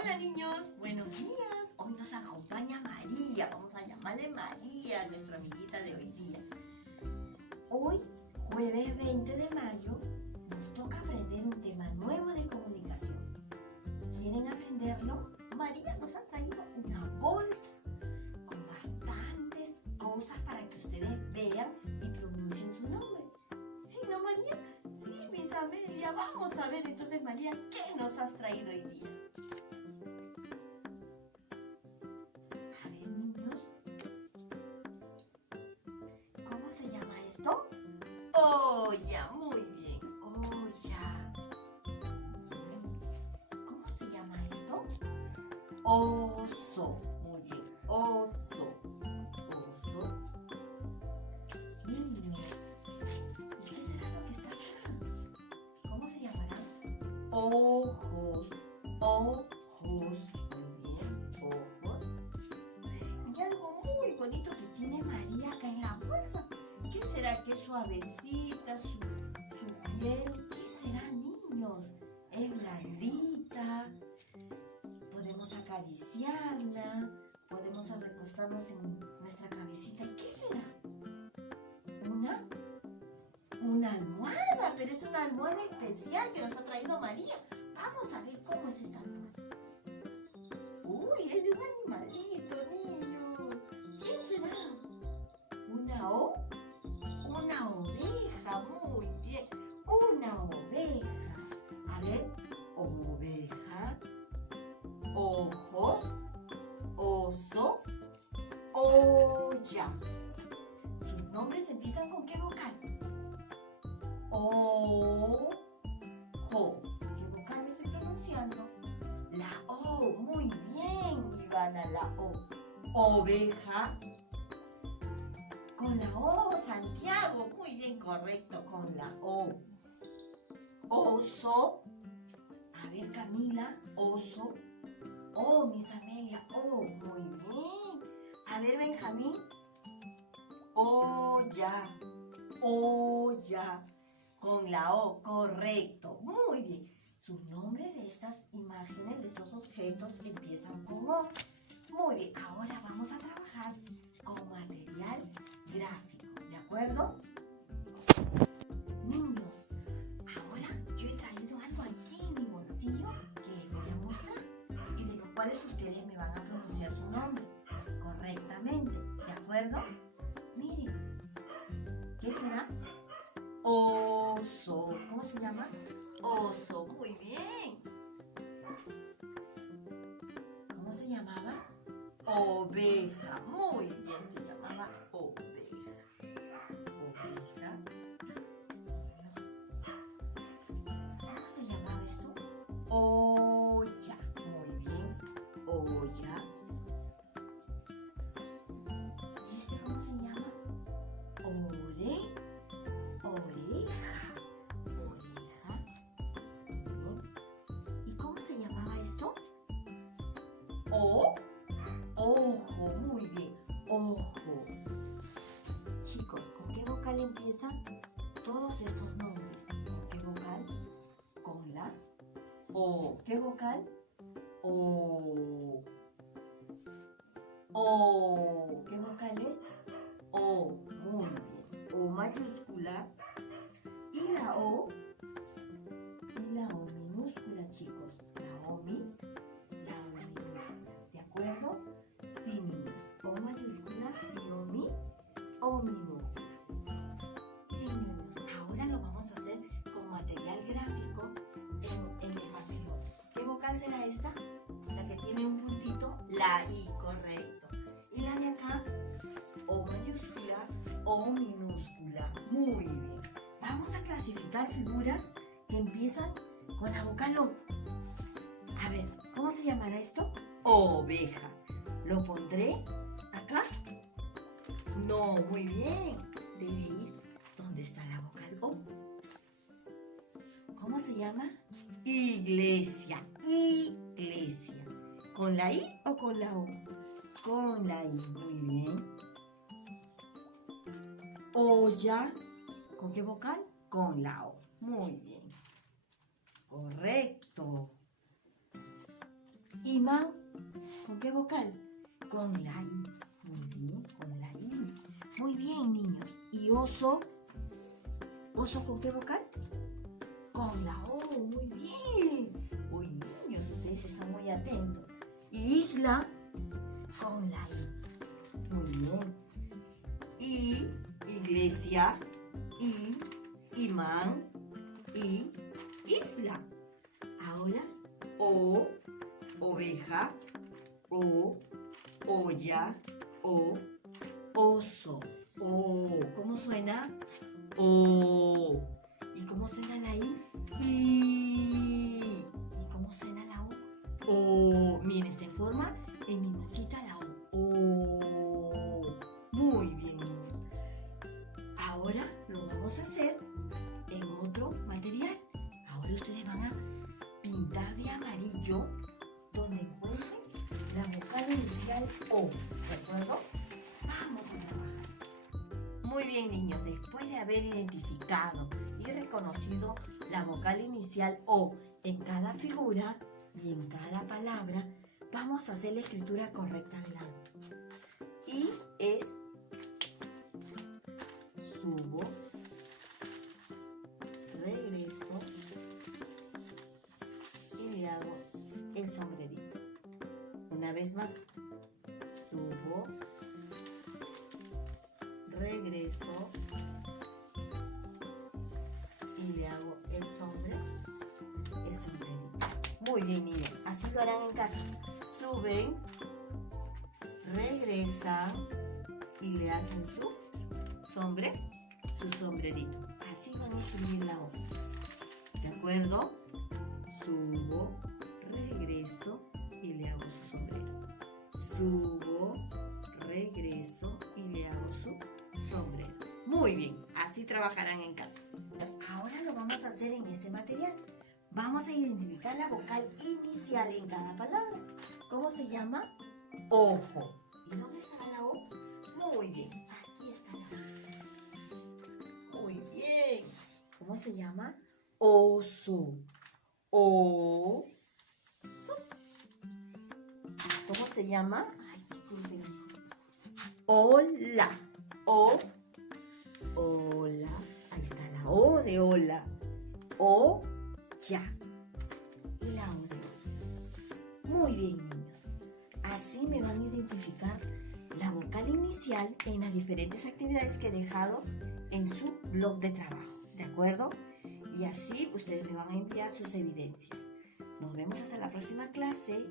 Hola niños, buenos días. Hoy nos acompaña María. Vamos a llamarle María, nuestra amiguita de hoy día. Hoy, jueves 20 de mayo, nos toca aprender un tema nuevo de comunicación. ¿Quieren aprenderlo? María nos ha traído una bolsa con bastantes cosas para que ustedes vean y pronuncien su nombre. ¿Sí, no, María? Sí, mis Amelia. Vamos a ver entonces, María, ¿qué nos has traído hoy día? A ver, niños, ¿cómo se llama esto? Olla, muy bien, olla. ¿Cómo se llama esto? Oso, muy bien, oso, oso. Niños, ¿y qué será lo que está acá? ¿Cómo se llamará? Ojos, ojos, muy bien, ojos. Y algo muy bonito que tiene María acá en la bolsa. ¿Qué será? ¿Qué suavecita su piel? ¿Qué será, niños? Es blandita. Podemos acariciarla. Podemos recostarnos en nuestra cabecita. ¿Y qué será? Una almohada. Pero es una almohada especial que nos ha traído María. Vamos a ver cómo es esta almohada. Uy, es de un animalito, niños. ¿Quién será? ¿Una oveja, muy bien. Una oveja. A ver, oveja, ojos, oso, olla. Sus nombres empiezan con ¿qué vocal? Ojo. ¿Qué vocal estoy pronunciando? La O, muy bien, Ivana, la O. Oveja. Con la O, Santiago, muy bien, correcto, con la O. Oso. A ver, Camila, oso. Oh, mis Amelia, oh, muy bien. A ver, Benjamín. Olla, olla. Con la O, correcto, muy bien. Sus nombres de estas imágenes, de estos objetos, empiezan con O. Muy bien, ahora vamos a trabajar con material gráfico, ¿de acuerdo? Niños, ahora yo he traído algo aquí en mi bolsillo que les voy a mostrar y de los cuales ustedes me van a pronunciar su nombre correctamente, ¿de acuerdo? Miren, ¿qué será? Oso. ¿Cómo se llama? Oso, muy bien. ¿Cómo se llamaba? Oveja, muy bien, se llamaba oveja. Oveja. ¿Cómo se llamaba esto? Olla, muy bien, olla. ¿Y este cómo se llama? Oreja. Oreja. Bien. ¿Y cómo se llamaba esto? Ojo, muy bien, ojo. Chicos, ¿con qué vocal empiezan todos estos nombres? ¿Con qué vocal? Con la O. ¿Qué vocal? O. O. ¿Qué vocal es? O. Muy bien. O mayúscula. Y la O minúscula, chicos. La O minúscula. ¿De acuerdo? Sí, niños. O mayúscula y O minúscula. Bien, niños. Ahora lo vamos a hacer con material gráfico en el papelón. ¿Qué vocal será esta? La que tiene un puntito. La I, correcto. Y la de acá, O mayúscula, O minúscula. Muy bien. Vamos a clasificar figuras que empiezan con la vocal O. A ver, ¿cómo se llamará esto? Oveja. ¿Lo pondré acá? No, muy bien. Debe ir donde está la vocal O. ¿Cómo se llama? Iglesia. Iglesia. ¿Con la I o con la O? Con la I. Muy bien. Olla. ¿Con qué vocal? Con la O. Muy bien. Correcto. Y Imán, ¿con qué vocal? Con la I. Muy bien, con la I. Muy bien, niños. ¿Y oso? ¿Oso con qué vocal? Con la O. Muy bien. Uy, niños, ustedes están muy atentos. ¿Y isla? Con la I. Muy bien. Y iglesia, y imán, y isla. Ahora, o, oveja, o, olla, o, oso. O, ¿cómo suena? O. ¿Y cómo suena la I? I. ¿Y cómo suena la O? O. Miren, se forma en mi boquita la O. O. Muy bien, niños. Ahora lo vamos a hacer en otro material. Ahora ustedes van a pintar de amarillo donde encuentren la vocal inicial O. ¿De acuerdo? Vamos a trabajar. Muy bien, niños. Después de haber identificado y reconocido la vocal inicial O en cada figura y en cada palabra, vamos a hacer la escritura correcta de la O. Y es subo, regreso y le hago el sombrerito. Una vez más, subo, regreso y le hago el sombrerito. Muy bien, niños, así lo harán en casa. Suben, regresan y le hacen su sombrerito. Así van a escribir la O. ¿De acuerdo? Subo, regreso y le hago su sombrero. Subo, regreso y le hago su sombrero. Muy bien, así trabajarán en casa. Ahora lo vamos a hacer en este material. Vamos a identificar la vocal inicial en cada palabra. ¿Cómo se llama? Ojo. ¿Y dónde estará la O? Muy bien, aquí está la O. Muy bien. ¿Cómo se llama? Oso. Oso. ¿Cómo se llama? Ay, disculpen. Hola. Hola. Ahí está la O de hola. O, ya. Y la O de olla. Muy bien, niños. Así me van a identificar la vocal inicial en las diferentes actividades que he dejado en su blog de trabajo. ¿De acuerdo? Y así ustedes me van a enviar sus evidencias. Nos vemos hasta la próxima clase.